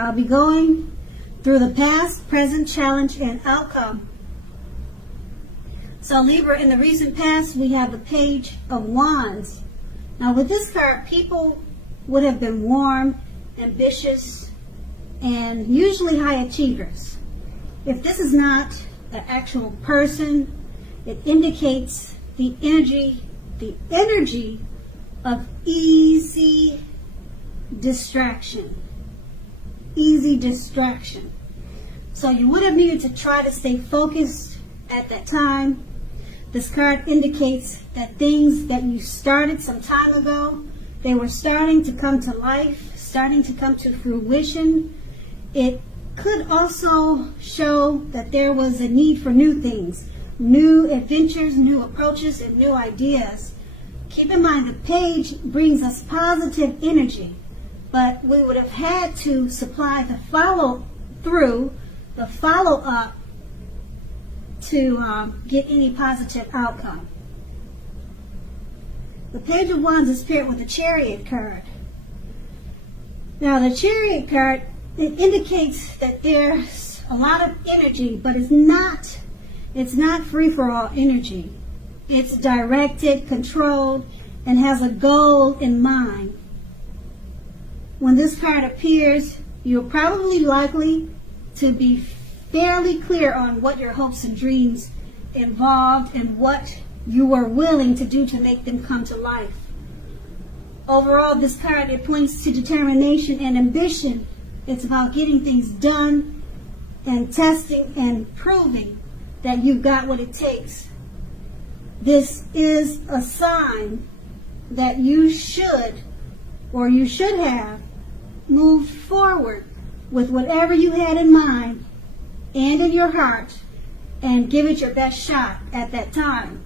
I'll be going through the past, present, challenge, and outcome. So Libra, in the recent past, we have the Page of Wands. Now with this card, people would have been warm, ambitious, and usually high achievers. If this is not an actual person, it indicates the energy of easy distraction. Easy distraction. So you would have needed to try to stay focused at that time. This card indicates that things that you started some time ago, they were starting to come to life, starting to come to fruition. It could also show that there was a need for new things, new adventures, new approaches, and new ideas. Keep in mind, the page brings us positive energy, but we would have had to supply the follow-through, the follow-up to get any positive outcome. The Page of Wands is paired with the Chariot card. Now the Chariot card, it indicates that there's a lot of energy, but it's not free-for-all energy. It's directed, controlled, and has a goal in mind. When this card appears, you're probably likely to be fairly clear on what your hopes and dreams involved and what you were willing to do to make them come to life. Overall, this card, it points to determination and ambition. It's about getting things done and testing and proving that you've got what it takes. This is a sign that you should have moved forward with whatever you had in mind and in your heart and give it your best shot at that time.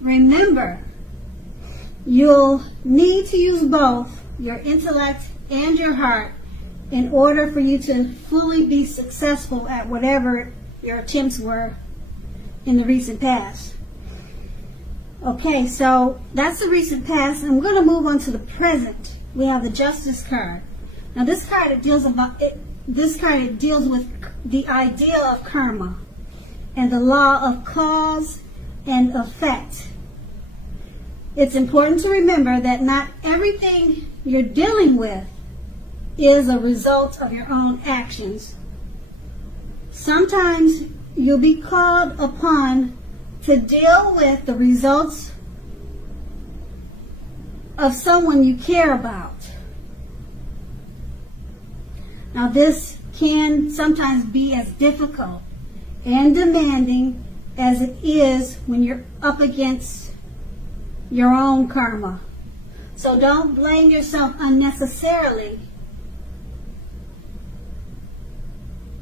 Remember, you'll need to use both your intellect and your heart in order for you to fully be successful at whatever your attempts were in the recent past. Okay, so that's the recent past, and we're going to move on to the present. We have the Justice card. Now this card, it deals with the idea of karma and the law of cause and effect. It's important to remember that not everything you're dealing with is a result of your own actions. Sometimes you'll be called upon to deal with the results of someone you care about. Now this can sometimes be as difficult and demanding as it is when you're up against your own karma. So don't blame yourself unnecessarily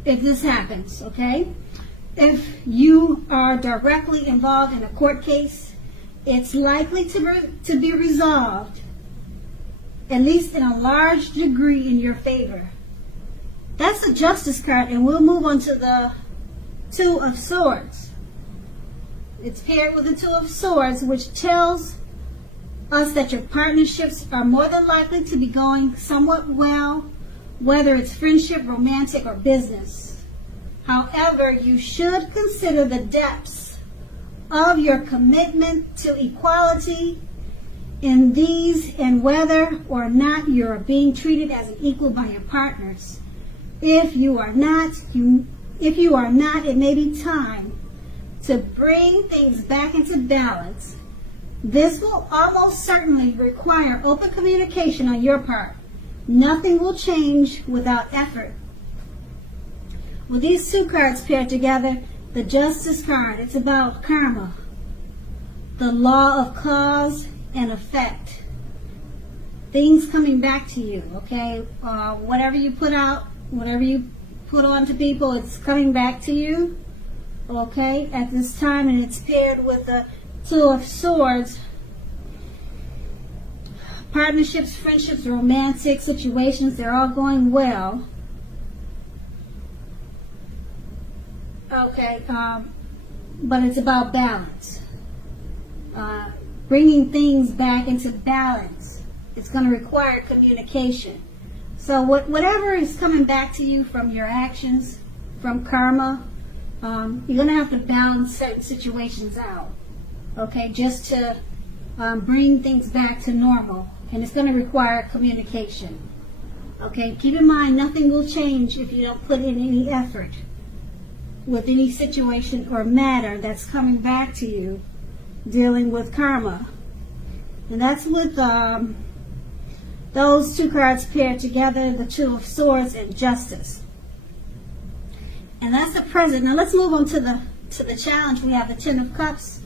if this happens, okay? If you are directly involved in a court case, it's likely to be resolved, at least in a large degree, in your favor. That's the Justice card, and we'll move on to the Two of Swords. It's paired with the Two of Swords, which tells us that your partnerships are more than likely to be going somewhat well, whether it's friendship, romantic, or business. However, you should consider the depths of your commitment to equality in these and whether or not you're being treated as an equal by your partners. If you are not, it may be time to bring things back into balance. This will almost certainly require open communication on your part. Nothing will change without effort. With these two cards paired together, the Justice card, it's about karma, the law of cause and effect. Things coming back to you, okay? Whatever you put out, whatever you put on to people, it's coming back to you, okay, at this time, and it's paired with the Two of Swords. Partnerships, friendships, romantic situations, they're all going well. Okay, but it's about balance. Bringing things back into balance. It's going to require communication. So whatever is coming back to you from your actions, from karma, you're going to have to balance certain situations out, okay, just to bring things back to normal. And it's going to require communication. Okay, keep in mind, nothing will change if you don't put in any effort with any situation or matter that's coming back to you dealing with karma. And that's with those two cards paired together, the Two of Swords and Justice. And that's the present. Now let's move on to the challenge. We have the Ten of Cups.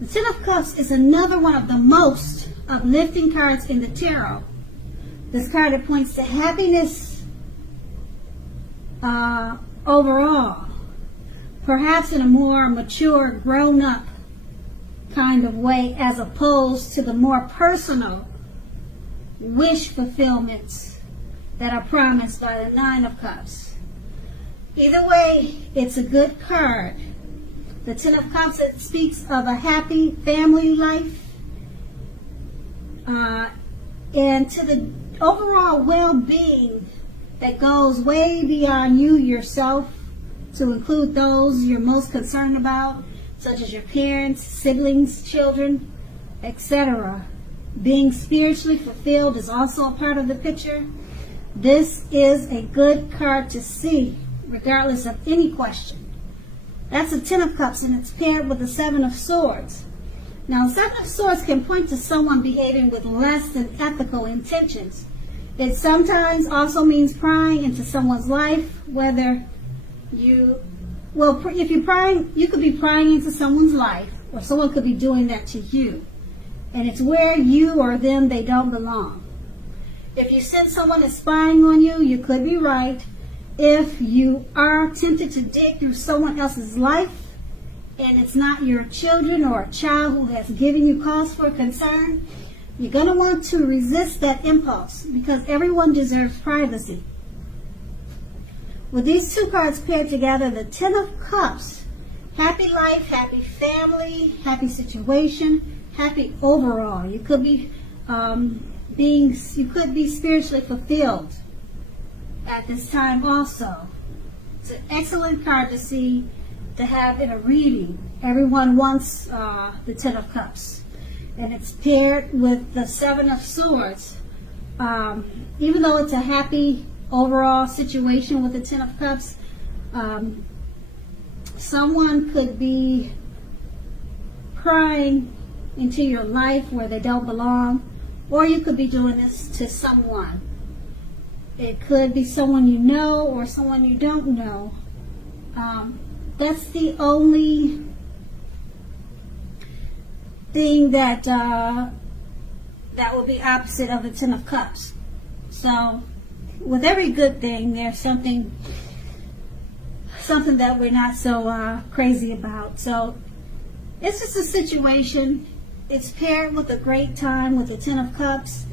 The Ten of Cups is another one of the most uplifting cards in the tarot. This card, it points to happiness overall, perhaps in a more mature, grown-up kind of way, as opposed to the more personal wish fulfillments that are promised by the Nine of Cups. Either way, it's a good card. The Ten of Cups, it speaks of a happy family life, and to the overall well-being that goes way beyond you yourself, to include those you're most concerned about, such as your parents, siblings, children, etc. Being spiritually fulfilled is also a part of the picture. This is a good card to see, regardless of any question. That's a Ten of Cups, and it's paired with the Seven of Swords. Now, the Seven of Swords can point to someone behaving with less than ethical intentions. It sometimes also means prying into someone's life, whether if you're prying, you could be prying into someone's life, or someone could be doing that to you. And it's where you or them, they don't belong. If you sense someone is spying on you, you could be right. If you are tempted to dig through someone else's life, and it's not your children or a child who has given you cause for concern, you're going to want to resist that impulse, because everyone deserves privacy. With these two cards paired together, the Ten of Cups, happy life, happy family, happy situation, happy overall. You could be spiritually fulfilled at this time also. It's an excellent card to have in a reading. Everyone wants the Ten of Cups. And it's paired with the Seven of Swords. Even though it's a happy overall situation with the Ten of Cups, someone could be prying into your life where they don't belong, or you could be doing this to someone. It could be someone you know or someone you don't know. That's the only thing that would be opposite of the Ten of Cups. So with every good thing, there's something that we're not so crazy about. So it's just a situation. It's paired with a great time with the Ten of Cups,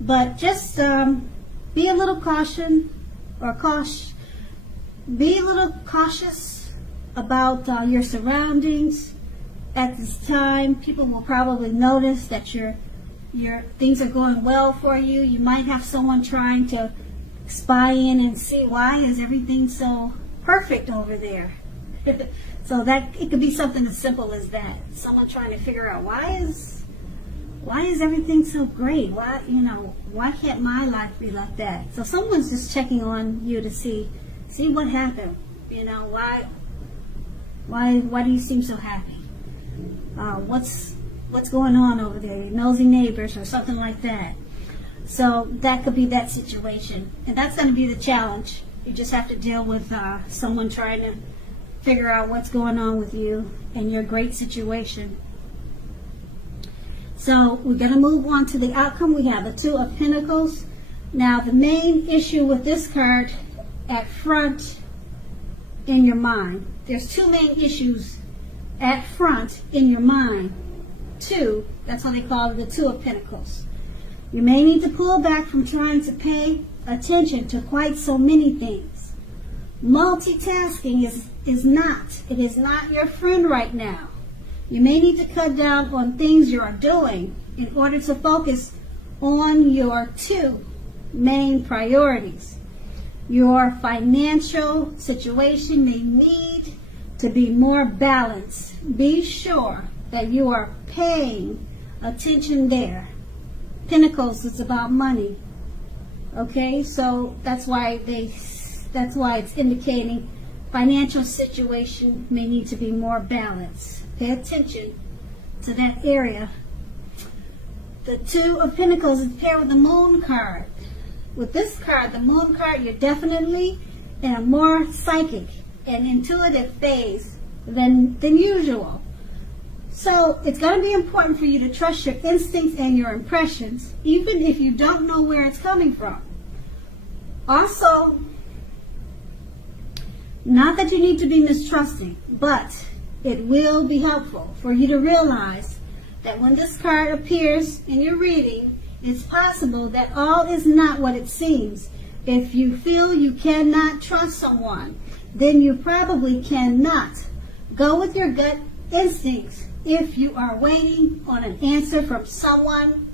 but just be a little cautious about your surroundings at this time. People will probably notice that your things are going well for you. You might have someone trying to spy in and see, why is everything so perfect over there? So that it could be something as simple as that. Someone trying to figure out, why is everything so great? Why can't my life be like that? So someone's just checking on you to see what happened. Why do you seem so happy? What's going on over there? Nosy neighbors or something like that. So that could be that situation, and that's going to be the challenge. You just have to deal with someone trying to figure out what's going on with you and your great situation. So we're going to move on to the outcome. We have the Two of Pentacles. Now the main issue with this card at front in your mind. There's two main issues at front in your mind. Two, that's what they call it, the Two of Pentacles. You may need to pull back from trying to pay attention to quite so many things. Multitasking is not your friend right now. You may need to cut down on things you are doing in order to focus on your two main priorities. Your financial situation may need to be more balanced. Be sure that you are paying attention there. Pentacles is about money. Okay, so that's why it's indicating financial situation may need to be more balanced. Pay attention to that area. The Two of Pentacles is paired with the Moon card. With this card, the Moon card, you're definitely in a more psychic and intuitive phase than usual. So it's going to be important for you to trust your instincts and your impressions, even if you don't know where it's coming from. Also, not that you need to be mistrusting, but it will be helpful for you to realize that when this card appears in your reading, it's possible that all is not what it seems. If you feel you cannot trust someone, then you probably cannot. Go with your gut instincts. If you are waiting on an answer from someone,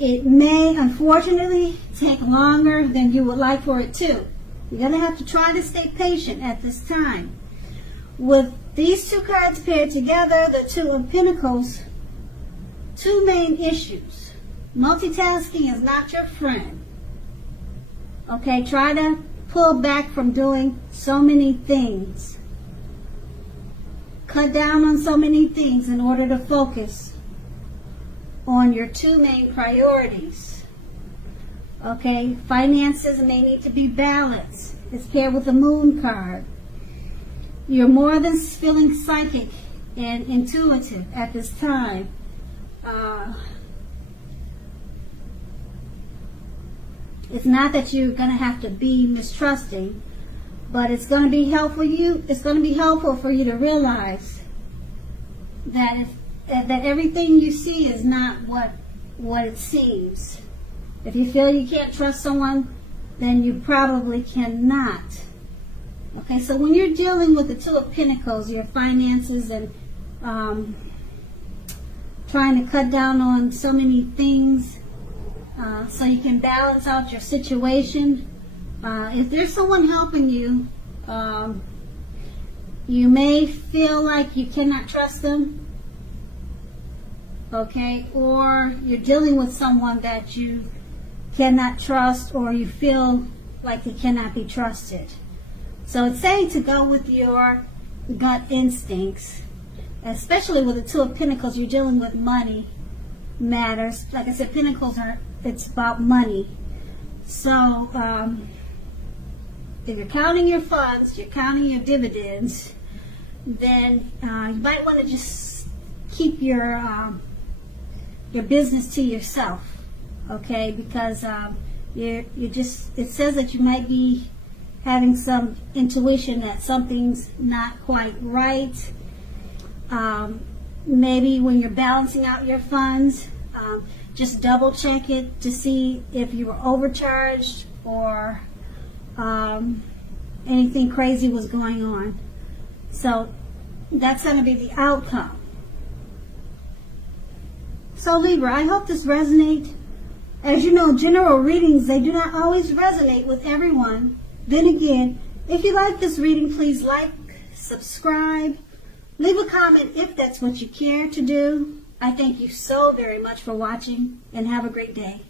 it may unfortunately take longer than you would like for it to. You're going to have to try to stay patient at this time. With these two cards paired together, the Two of Pentacles, two main issues. Multitasking is not your friend. Okay, try to pull back from doing so many things. Cut down on so many things in order to focus on your two main priorities. Okay, finances may need to be balanced. It's paired with the Moon card. You're more than feeling psychic and intuitive at this time. It's not that you're going to have to be mistrusting, but it's going to be helpful for you to realize that that everything you see is not what it seems. If you feel you can't trust someone, then you probably cannot. Okay, so when you're dealing with the Two of Pentacles, your finances and trying to cut down on so many things so you can balance out your situation, if there's someone helping you, you may feel like you cannot trust them, okay, or you're dealing with someone that you cannot trust, or you feel like they cannot be trusted. So it's saying to go with your gut instincts, especially with the Two of Pentacles. You're dealing with money matters. Like I said, Pentacles it's about money. So if you're counting your funds, you're counting your dividends, then you might want to just keep your business to yourself, okay? Because it says that you might be having some intuition that something's not quite right. Maybe when you're balancing out your funds, just double check it to see if you were overcharged or anything crazy was going on. So that's going to be the outcome. So Libra, I hope this resonates. As you know, general readings, they do not always resonate with everyone. Then again, if you like this reading, please like, subscribe, leave a comment if that's what you care to do. I thank you so very much for watching, and have a great day.